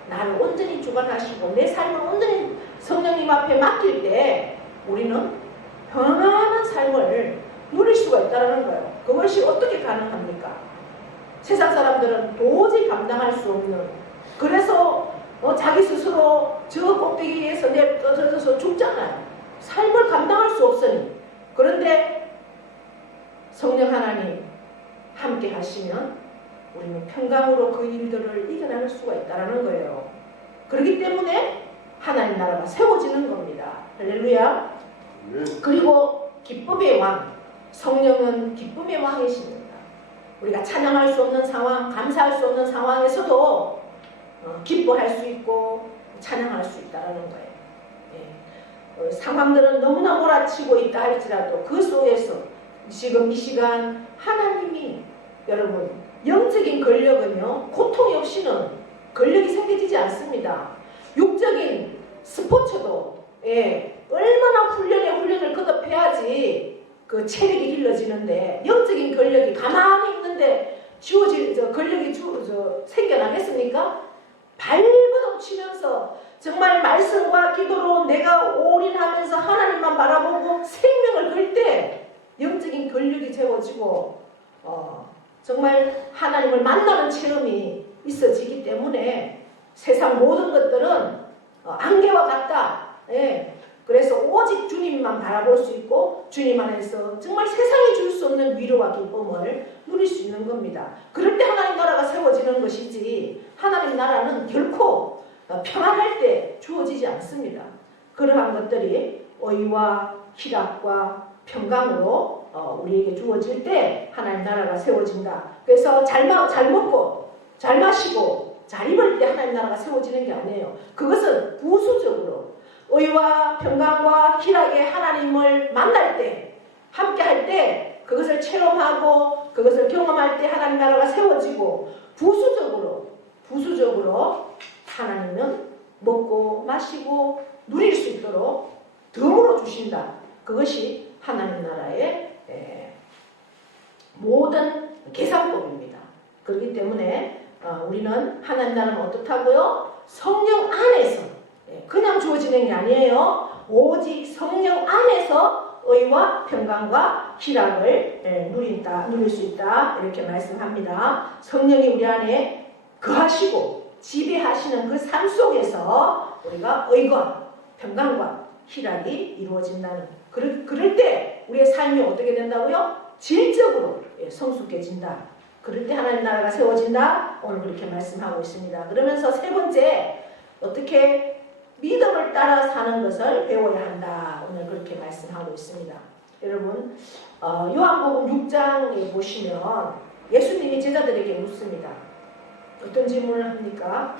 나를 온전히 주관하시고 내 삶을 온전히 성령님 앞에 맡길 때 우리는 편안한 삶을 누릴 수가 있다는 거예요. 그것이 어떻게 가능합니까? 세상 사람들은 도저히 감당할 수 없는, 그래서 자기 스스로 저 꼭대기에서 떨어져서 죽잖아요. 삶을 감당할 수 없으니. 그런데 성령 하나님 함께 하시면 우리는 평강으로 그 일들을 이겨나갈 수가 있다는 거예요. 그렇기 때문에 하나님 나라가 세워지는 겁니다. 할렐루야. 그리고 기쁨의 왕, 성령은 기쁨의 왕이십니다. 우리가 찬양할 수 없는 상황, 감사할 수 없는 상황에서도 기뻐할 수 있고 찬양할 수 있다는 거예요. 상황들은 너무나 몰아치고 있다 할지라도 그 속에서 지금 이 시간 하나님이, 여러분, 영적인 권력은요, 고통이 없이는 권력이 생겨지지 않습니다. 육적인 스포츠도 얼마나 훈련을 거듭해야지 그 체력이 길러지는데, 영적인 권력이 가만히 있는데 권력이 생겨나겠습니까? 발버둥 치면서 정말 말씀과 기도로 내가 올인하면서 하나님만 바라보고 생명을 걸 때 영적인 권력이 채워지고 정말 하나님을 만나는 체험이 있어지기 때문에 세상 모든 것들은 안개와 같다. 그래서 오직 주님만 바라볼 수 있고 주님 안에서 정말 세상이 줄 수 없는 위로와 기쁨을 누릴 수 있는 겁니다. 그럴 때 하나님 나라가 세워지는 것이지, 하나님 나라는 결코 평안할 때 주어지지 않습니다. 그러한 것들이 의와 희락과 평강으로 우리에게 주어질 때 하나님 나라가 세워진다. 그래서 잘 먹고 잘 마시고 잘 입을 때 하나님 나라가 세워지는 게 아니에요. 그것은 부수적으로 의와 평강과 희락의 하나님을 만날 때, 함께 할 때, 그것을 체험하고 그것을 경험할 때 하나님 나라가 세워지고, 부수적으로 하나님은 먹고 마시고 누릴 수 있도록 덤으로 주신다. 그것이 하나님 나라의 모든 계산법입니다. 그렇기 때문에 우리는 하나님 나라는 어떻다고요? 성령 안에서, 그냥 주어지는 게 아니에요. 오직 성령 안에서 의와 평강과 희락을 누릴 수 있다. 이렇게 말씀합니다. 성령이 우리 안에 거하시고 지배하시는 그 삶 속에서 우리가 의과 평강과 희락이 이루어진다는, 그럴 때 우리의 삶이 어떻게 된다고요? 질적으로 성숙해진다. 그럴 때 하나님 나라가 세워진다. 오늘 그렇게 말씀하고 있습니다. 그러면서 세 번째, 어떻게 믿음을 따라 사는 것을 배워야 한다. 오늘 그렇게 말씀하고 있습니다. 여러분, 요한복음 6장에 보시면 예수님이 제자들에게 묻습니다. 어떤 질문을 합니까?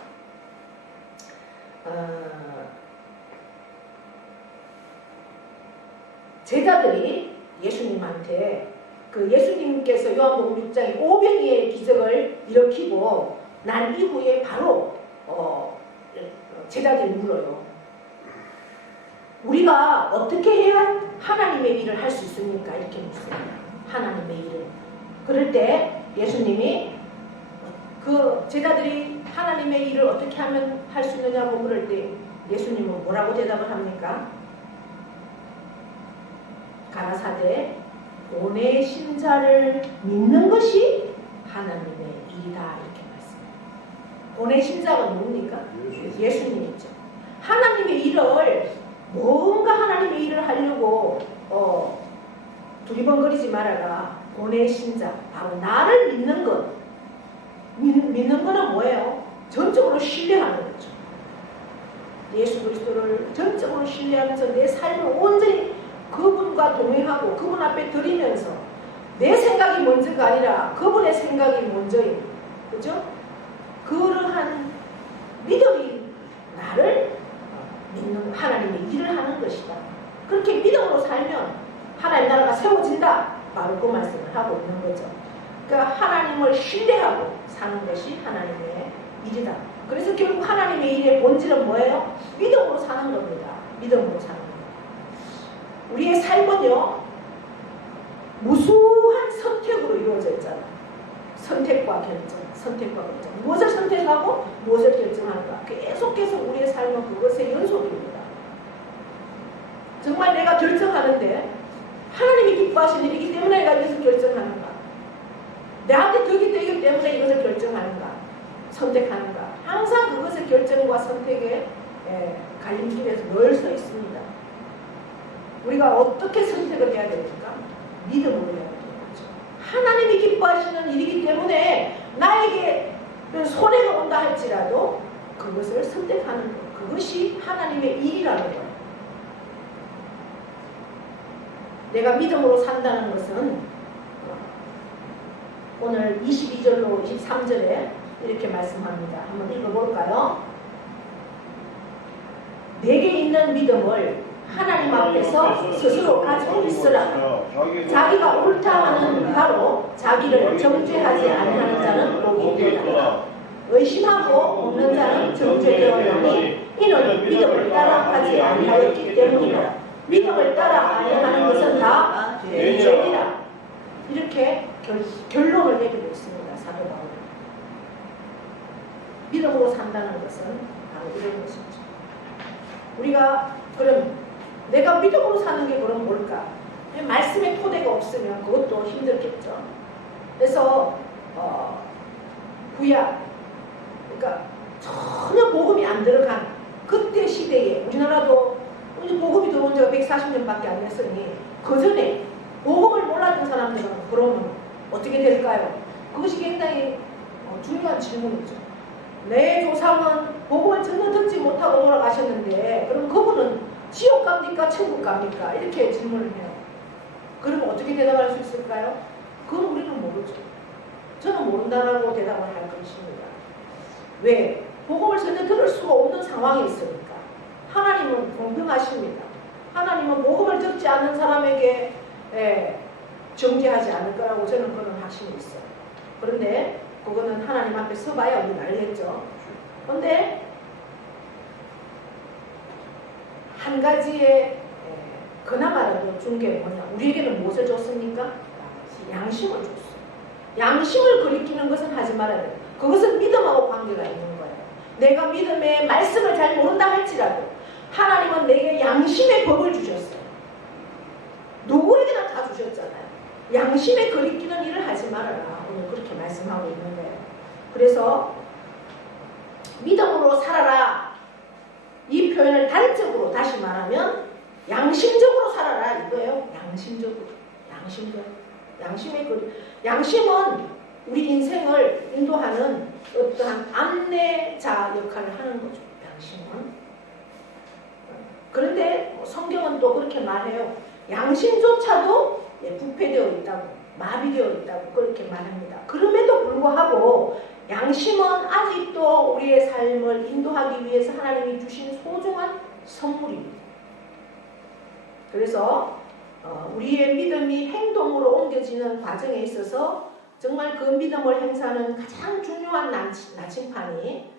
제자들이 예수님한테, 그 예수님께서 요한복음 6장에 오병이의 기적을 일으키고 난 이후에 바로 제자들이 물어요. 우리가 어떻게 해야 하나님의 일을 할 수 있습니까? 이렇게 묻습니다. 하나님의 일을. 그럴 때 예수님이 그 제자들이 하나님의 일을 어떻게 하면 할 수 있느냐고 물을 때 예수님은 뭐라고 대답을 합니까? 가라사대 보내신 자를 믿는 것이 하나님의 일이다. 이렇게 말씀합니다. 보내신 자가 누굽니까? 예수님이죠. 하나님의 일을, 뭔가 하나님의 일을 하려고 두리번거리지 말아라. 보내신 자, 바로 나를 믿는 것. 믿는 거는 뭐예요? 전적으로 신뢰하는 거죠. 예수 그리스도를 전적으로 신뢰하면서 내 삶을 온전히 그분과 동행하고 그분 앞에 드리면서 내 생각이 먼저가 아니라 그분의 생각이 먼저예요. 그죠? 그러한 믿음이 나를 믿는, 하나님의 일을 하는 것이다. 그렇게 믿음으로 살면 하나님 나라가 세워진다. 바로 그 말씀을 하고 있는 거죠. 그러니까 하나님을 신뢰하고 사는 것이 하나님의 일이다. 그래서 결국 하나님의 일의 본질은 뭐예요? 믿음으로 사는 겁니다. 믿음으로 사는 겁니다. 우리의 삶은요, 무수한 선택으로 이루어져 있잖아요. 선택과 결정, 선택과 결정. 무엇을 선택하고 무엇을 결정하는가. 계속해서 우리의 삶은 그것의 연속입니다. 정말 내가 결정하는데 하나님이 기뻐하시는 일이기 때문에 내가 이것을 결정하는가. 나한테 덕이 되기 때문에 이것을 결정하는가. 선택하는가. 항상 그것의 결정과 선택의 갈림길에서 늘 서 있습니다. 우리가 어떻게 선택을 해야 됩니까? 믿음으로 해야 되는 거죠. 하나님이 기뻐하시는 일이기 때문에 나에게 손해가 온다 할지라도 그것을 선택하는 것. 그것이 하나님의 일이라는 것. 내가 믿음으로 산다는 것은 오늘 22절로 23절에 이렇게 말씀합니다. 한번 읽어볼까요? 내게 있는 믿음을 하나님 앞에서 스스로 가지고 있으라. 자기가 옳다 하는 바로 자기를 정죄하지 아니하는 자는 복이 있도다. 의심하고 없는 자는 정죄되었나니 이는 믿음을 따라 하지 아니하였기 때문이다. 믿음을 따라 아니하는 것은 다 죄이라. 이렇게 결론을 내리고 있습니다. 사도 바울은. 믿음으로 산다는 것은 바로 이런 것이죠. 우리가 그럼 내가 믿음으로 사는 게 그럼 뭘까? 말씀의 토대가 없으면 그것도 힘들겠죠. 그래서 구약, 그러니까 전혀 복음이 안 들어간 그때 시대에, 우리나라도 복음이 들어온 지가 140년밖에 안 됐으니 그 전에 복음을 몰랐던 사람들은 그러면 어떻게 될까요? 그것이 굉장히 중요한 질문이죠. 내 조상은 복음을 전혀 듣지 못하고 돌아가셨는데 그럼 그분은 지옥 갑니까? 천국 갑니까? 이렇게 질문을 해요. 그러면 어떻게 대답할 수 있을까요? 그건 우리는 모르죠. 저는 모른다라고 대답을 할 것입니다. 왜? 복음을 전혀 들을 수가 없는 상황에 있으니까. 하나님은 공평하십니다. 하나님은 복음을 듣지 않는 사람에게 정죄하지 않을 거라고 저는 그런 확신이 있어요. 그런데 그거는 하나님 앞에 서봐야 우리가 알겠죠. 그런데 한 가지의 그나마라도 준 게 뭐냐? 우리에게는 무엇을 줬습니까? 양심을 줬어요. 양심을 거리끼는 것은 하지 말아야 돼요. 그것은 믿음하고 관계가 있는 거예요. 내가 믿음의 말씀을 잘 모른다 할지라도 하나님은 내게 양심의 법을 주셨어요. 누구에게나 다 주셨잖아요. 양심에 거리끼는 일을 하지 말아라. 오늘 그렇게 말씀하고 있는 거예요. 그래서 믿음으로 살아라. 이 표현을 단적으로 다시 말하면 양심적으로 살아라 이거예요. 양심적으로. 양심의 거리. 양심은 우리 인생을 인도하는 어떠한 안내자 역할을 하는 거죠. 양심은. 그런데 성경은 또 그렇게 말해요. 양심조차도 부패되어 있다고, 마비되어 있다고 그렇게 말합니다. 그럼에도 불구하고 양심은 아직도 우리의 삶을 인도하기 위해서 하나님이 주신 소중한 선물입니다. 그래서 우리의 믿음이 행동으로 옮겨지는 과정에 있어서 정말 그 믿음을 행사하는 가장 중요한 나침판이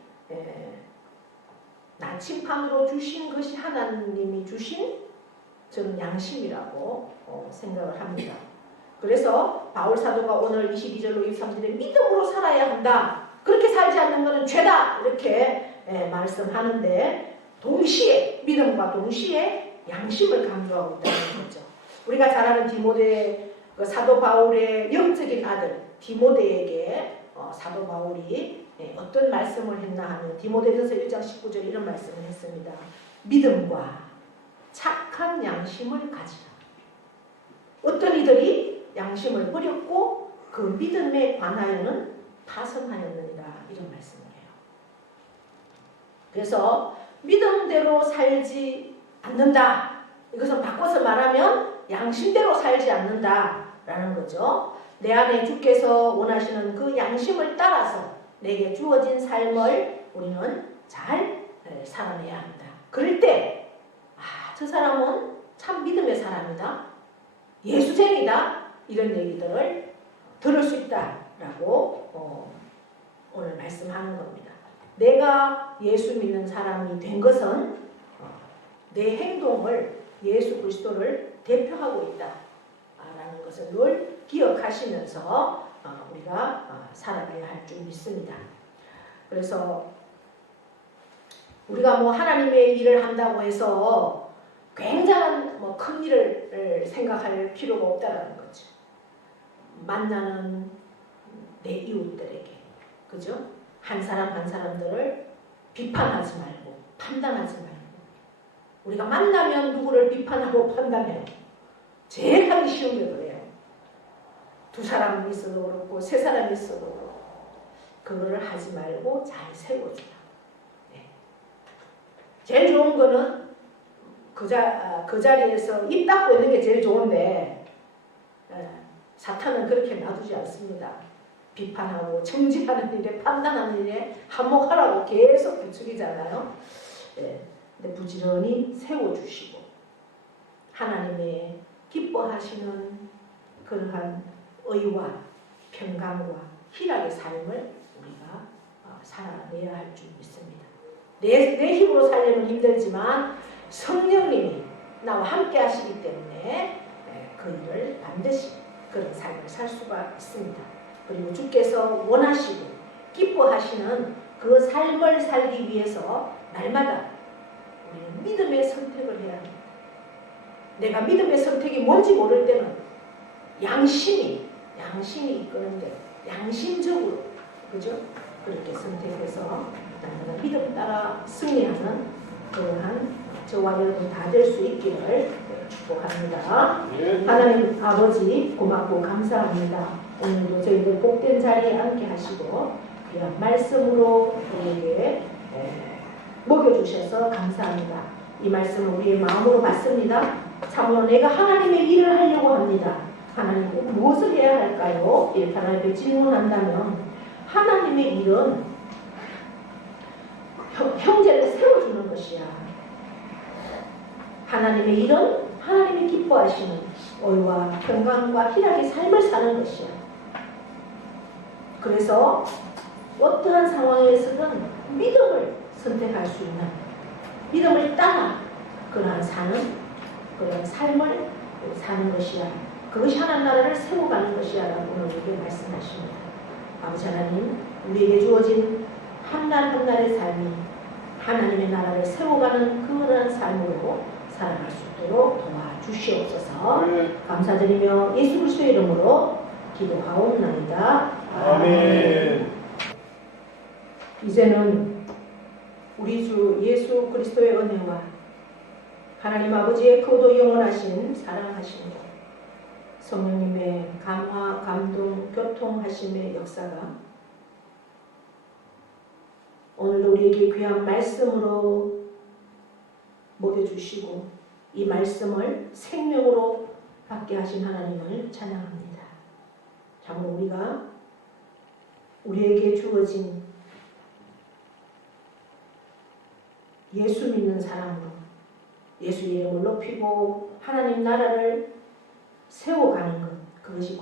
나침판으로 주신 것이 하나님이 주신 저는 양심이라고 생각을 합니다. 그래서 바울 사도가 오늘 22절로 23절에 믿음으로 살아야 한다. 그렇게 살지 않는 것은 죄다. 이렇게 말씀하는데 동시에 믿음과 동시에 양심을 강조하고 있다는 거죠. 우리가 잘 아는 디모데 사도 바울의 영적인 아들 디모데에게 사도 바울이 어떤 말씀을 했나 하면 디모데전서 1장 19절에 이런 말씀을 했습니다. 믿음과 착한 양심을 가지라. 어떤 이들이 양심을 버렸고 그 믿음에 관하여는 파선하였느니라. 이런 말씀이에요. 그래서 믿음대로 살지 않는다. 이것은 바꿔서 말하면 양심대로 살지 않는다라는 거죠. 내 안에 주께서 원하시는 그 양심을 따라서 내게 주어진 삶을 우리는 잘 살아내야 합니다. 그럴 때 저 사람은 참 믿음의 사람이다. 예수쟁이다. 이런 얘기들을 들을 수 있다라고 오늘 말씀하는 겁니다. 내가 예수 믿는 사람이 된 것은 내 행동을 예수 그리스도를 대표하고 있다라는 것을 늘 기억하시면서 우리가 살아가야 할 줄 믿습니다. 그래서 우리가 하나님의 일을 한다고 해서 굉장한 큰 일을 생각할 필요가 없다라는 거죠. 만나는 내 이웃들에게, 그죠? 한 사람 한 사람들을 비판하지 말고 판단하지 말고. 우리가 만나면 누구를 비판하고 판단해요. 제일 하기 쉬운 게 그래요. 두 사람이 있어도 그렇고 세 사람이 있어도 그렇고 그거를 하지 말고 잘 세워주라. 제일 좋은 거는 그 자리에서 입 닫고 있는 게 제일 좋은데 사탄은 그렇게 놔두지 않습니다. 비판하고 정죄하는 일에 판단하는 일에 한몫하라고 계속 부추기잖아요. 근데 부지런히 세워주시고 하나님의 기뻐하시는 그러한 의와 평강과 희락의 삶을 우리가 살아내야 할 줄 믿습니다. 내 힘으로 살려면 힘들지만 성령님이 나와 함께 하시기 때문에 그 일을 반드시 그런 삶을 살 수가 있습니다. 그리고 주께서 원하시고 기뻐하시는 그 삶을 살기 위해서 날마다 우리는 믿음의 선택을 해야 합니다. 내가 믿음의 선택이 뭔지 모를 때는 양심이 이끄는 대로 양심적으로 그죠? 그렇게 선택해서 날마다 믿음 따라 승리하는 그러한 저와 여러분 다 될 수 있기를 축복합니다. 하나님 아버지 고맙고 감사합니다. 오늘도 저희들 복된 자리에 앉게 하시고 귀한 말씀으로 우리에게 먹여주셔서 감사합니다. 이 말씀을 우리의 마음으로 받습니다. 참으로 내가 하나님의 일을 하려고 합니다. 하나님 꼭 무엇을 해야 할까요? 이렇게 하나님께 질문한다면 하나님의 일은 형제를 세워주는 것이야. 하나님의 일은 하나님이 기뻐하시는 의와 평강과 희락의 삶을 사는 것이야. 그래서 어떠한 상황에서든 믿음을 선택할 수 있는, 믿음을 따라 그러한 삶을 사는 것이야. 그것이 하나님 나라를 세워가는 것이야 라고 오늘 우리에게 말씀하십니다. 아버지 하나님, 우리에게 주어진 한 날 한 날의 삶이 하나님의 나라를 세워가는 그러한 삶으로 살아갈 수 있도록 도와주시옵소서. 감사드리며 예수 그리스도의 이름으로 기도하옵나이다. 아멘. 이제는 우리 주 예수 그리스도의 은혜와 하나님 아버지의 크고 영원하신 사랑하심과 성령님의 감화, 감동, 교통하심의 역사가 오늘도 우리에게 귀한 말씀으로 먹여주시고 이 말씀을 생명으로 받게 하신 하나님을 찬양합니다. 참으로 우리가 우리에게 주어진 예수 믿는 사람으로 예수의 이름을 높이고 하나님 나라를 세워가는 것, 그것이